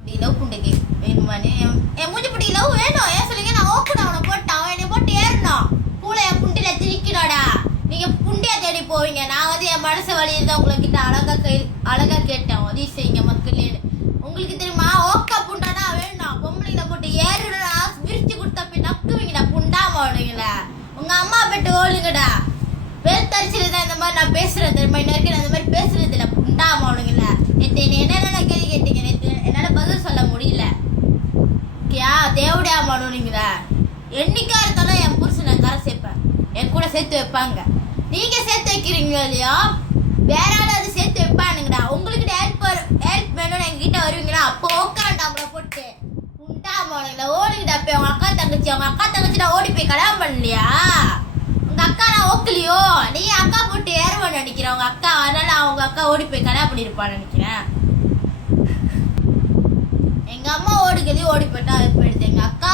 love புண்டைக்கு வேணுமானே என் மூஞ்சி பிடி love வேணும் ஏன் சொல்லுங்க நான் ஓப்பன் அவனை போட்டான் அவன் என்னை போட்டு ஏறணும் பூளை என் புண்டில திரிக்கணும்டா நீங்க புண்டியா தேடி போவீங்க நான் வந்து என் மனசு வழியில் தான் உங்ககிட்ட அழகா கேட்டேன் உதவி செய்யுங்க மக்களே உங்களுக்கு தெரியுமா ஓக்கா புண்டானா வேணும் பொம்பளைங்களை போட்டு ஏறுடா விரிச்சு கொடுத்த போய் நக்குவீங்கடா புண்டா மாடுங்களா உங்க அம்மா போட்டு ஓடுங்கடா வேல்தரிசில தான் இந்த மாதிரி நான் பேசுறேன் தெரியுமா இன்ன வரைக்கும் அந்த மாதிரி பேசுறது இல்லை புண்டா மாடுங்கள நேற்று என்ன கேள்வி கேட்டீங்க நேற்று என்னால பதில் சொல்ல முடியல கியா தேவடியா மாடுங்களா என்னைக்கா இருந்தாலும் என் புருஷனை கரை சேர்ப்பேன் என் கூட சேர்த்து வைப்பாங்க நீங்க சேர்த்து வைக்கிறீங்களோ இல்லையா வேற யாராவது சேர்த்து வைப்பானுங்கடா உங்களுக்கு ஹெல்ப் வேணும்னு எங்ககிட்ட வருவீங்களா அப்போ உட்காண்டா அவங்கள போட்டு புண்டா மாடுங்களா ஓடுங்கடா போய் அவங்க அக்கா தங்கச்சி நான் ஓடி போய் கல்யாணம் பண்ணலையா உங்க அக்கா நான் ஓக்கலையோ நீ அக்கா போட்டு ஏறுவான்னு நினைக்கிறேன் உங்க அக்கா அதனால அவங்க அக்கா ஓடி போய் கல்யாணம் பண்ணிருப்பான்னு நினைக்கிறேன் எங்க அம்மா ஓடுகளி ஓடி போயிட்டா அறுப்பு எடுத்து எங்க அக்கா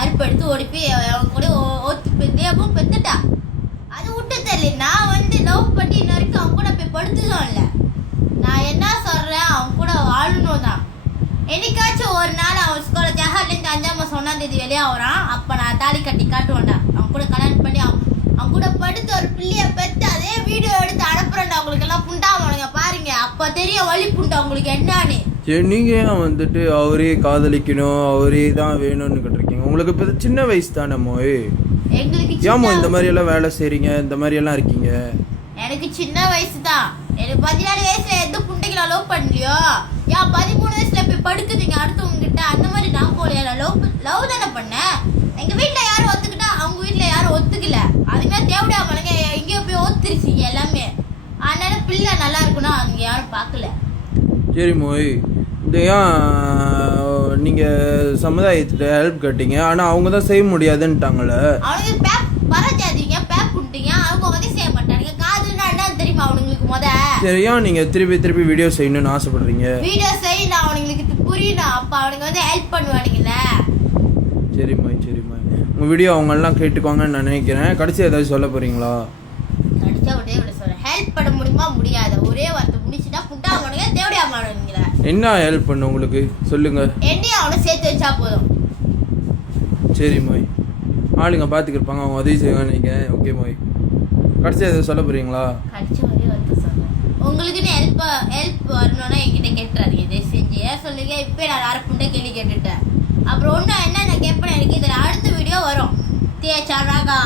அறுப்பு எடுத்து ஓடி போய் அவங்க கூட ஓத்து பெத்துட்டா அது விட்டு தெரியல நான் வந்து லவ் பண்ணி இன்ன வரைக்கும் அவங்க கூட போய் படுத்துதான் இல்லை நான் என்ன சொல்றேன் அவங்க கூட வாழணும் தான் என்னைக்காச்சும் ஒரு நாள் அவன் ஸ்கூல்ல ஜஹர்லேருந்து 5ஆம் மாசம் 1ஆம் தேதி வெளியே ஆகுறான் அப்ப நான் தாலி கட்டி காட்டுவேன்டா அவங்க கூட கல்யாணம் பண்ணி அவங்க கூட படுத்து ஒரு பிள்ளைய பெற்று அதே வீடியோ எடுத்து அனுப்புறேன்டா உங்களுக்கு எல்லாம் புண்டாமானுங்க பாருங்க அப்ப தெரியும் வழி புண்டா உங்களுக்கு என்னன்னு சரி நீங்க ஏன் வந்துட்டு அவரே காதலிக்கணும் அவரே தான் வேணும்னு கேட்டிருக்கீங்க உங்களுக்கு இப்போ சின்ன வயசு தானே மோய் எங்களுக்கு ஏமா இந்த மாதிரி எல்லாம் வேலை செய்றீங்க இந்த மாதிரி எல்லாம் இருக்கீங்க எனக்கு சின்ன வயசு தான் எனக்கு 14 வயசுல எந்த புண்டைகளை லவ் பண்ணலையோ ஏன் 13 வயசுல போய் படுக்குதுங்க அடுத்தவங்க கிட்ட அந்த மாதிரி நான் போல லவ் தானே பண்ணேன் எங்க வீட்டுல யாரும் ஒத்துக்கிட்டா அவங்க வீட்டுல யாரும் ஒத்துக்கல அதுமாதிரி தேவடியா மலைங்க எங்கேயோ போய் ஒத்துருச்சிங்க எல்லாமே அதனால பிள்ளை நல்லா இருக்குன்னா அங்க யாரும் பார்க்கல சரி மோய் இந்த ஏன் நீங்கள் சமுதாயத்தில் ஹெல்ப் கேட்டீங்க ஆனால் அவங்க தான் செய்ய முடியாதுன்ட்டாங்களே அவனுக்கு பேப் பரஜாதீங்க பேப் புட்டிங்க அவங்க வந்து செய்ய மாட்டாங்க காதுன்னா என்னன்னு தெரியுமா அவனுங்களுக்கு சரி ஏன் நீங்கள் திருப்பி வீடியோ செய்யணும்னு ஆசைப்படுறீங்க வீடியோ செய்யணும் அவனுங்களுக்கு புரியணும் அப்போ அவனுக்கு வந்து ஹெல்ப் பண்ணுவானுங்கல்ல சரி மோய் உங்கள் வீடியோ அவங்கெல்லாம் கேட்டுக்குவாங்கன்னு நான் நினைக்கிறேன் கடைசி ஏதாவது சொல்ல போகிறீங்களா கடைசியாக ஒரே விட சொல்கிறேன் ஹெல்ப் பண்ண முடியுமா முடியாது ஒரே வார்த்தை முடிச்சுட்டா புட்டா அவனுங்க தேவடியா மாடுவீங்களா என்ன ஹெல்ப் பண்ண உங்களுக்கு சொல்லுங்க என்னையும் அவனை சேர்த்து வச்சா போதும் சரி மோய் ஆளுங்க பார்த்துக்கிருப்பாங்க அவங்க உதவி செய்வாங்க நீங்கள் ஓகே மோய் கடைசி எதாவது சொல்ல போகிறீங்களா கடைசி ஒரே வார்த்தை சொல்கிறேன் உங்களுக்குன்னு ஹெல்ப் வரணும்னா என்கிட்ட கேட்டுறாதீங்க இதை செஞ்சு ஏன் சொல்லுங்க இப்போ நான் அரை புண்டை கேள்வி கேட்டுட்டேன் அப்புறம் ஒன்றும் என்ன நான் கேட்பேன் எனக்கு இதில் அடுத்த வீடியோ வரும் தேச்சாராகா